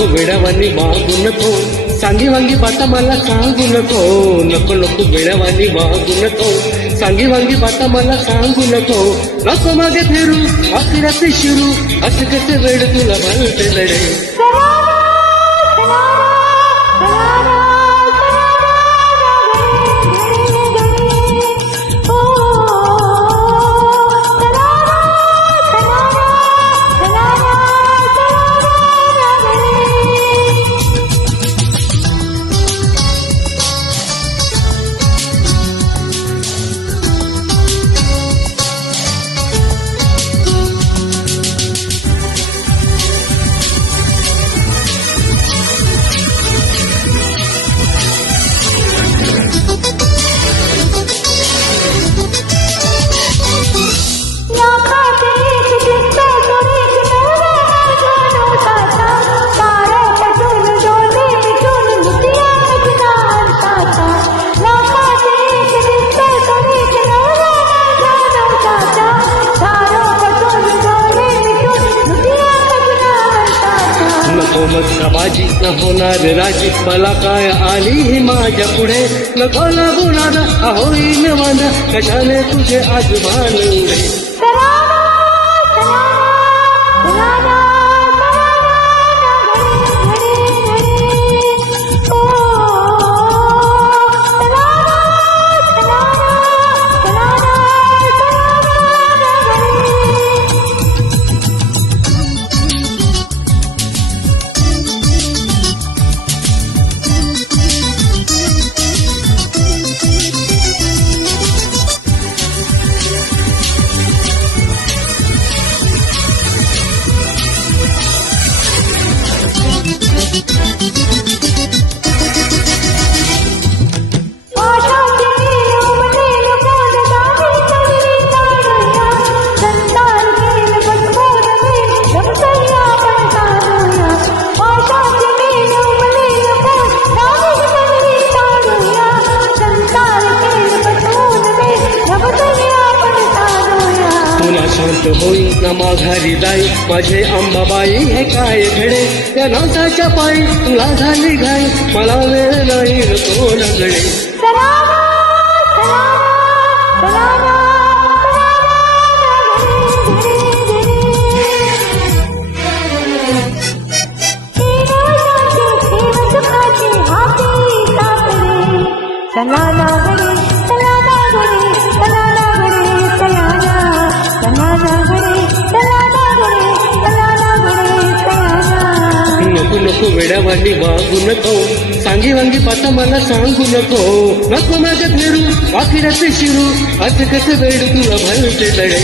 नको वेड्यावानी वागू नको, सांगी वांगी बाता मला सांगू नको. नको नको वेड्यावानी वागू नको, सांगी वांगी बाता मला सांगू नको. नको मागे फिरू अखेराचे शिरू, असं कसे वेळ तुला भलते लढे. बाजी न होणार राजी, मला काय आली ही माझ्या पुढे. नको लागू नादा होईन माझा, कशाने तुझे आज भान उडे. शांत होई न माघारी जाई, माझे अंबाबाई हे काय घडे. त्या नाथाच्या पायी तुला झाली घाई, मला वेळ नाही नको लगडे. नको नको वेड्यावानी वागू नको, सांगी वांगी पाता मला सांगू नको. नको माझ्या फिरू अखेराचे शिरू, असं कसं वेळ तुला भलते लढे.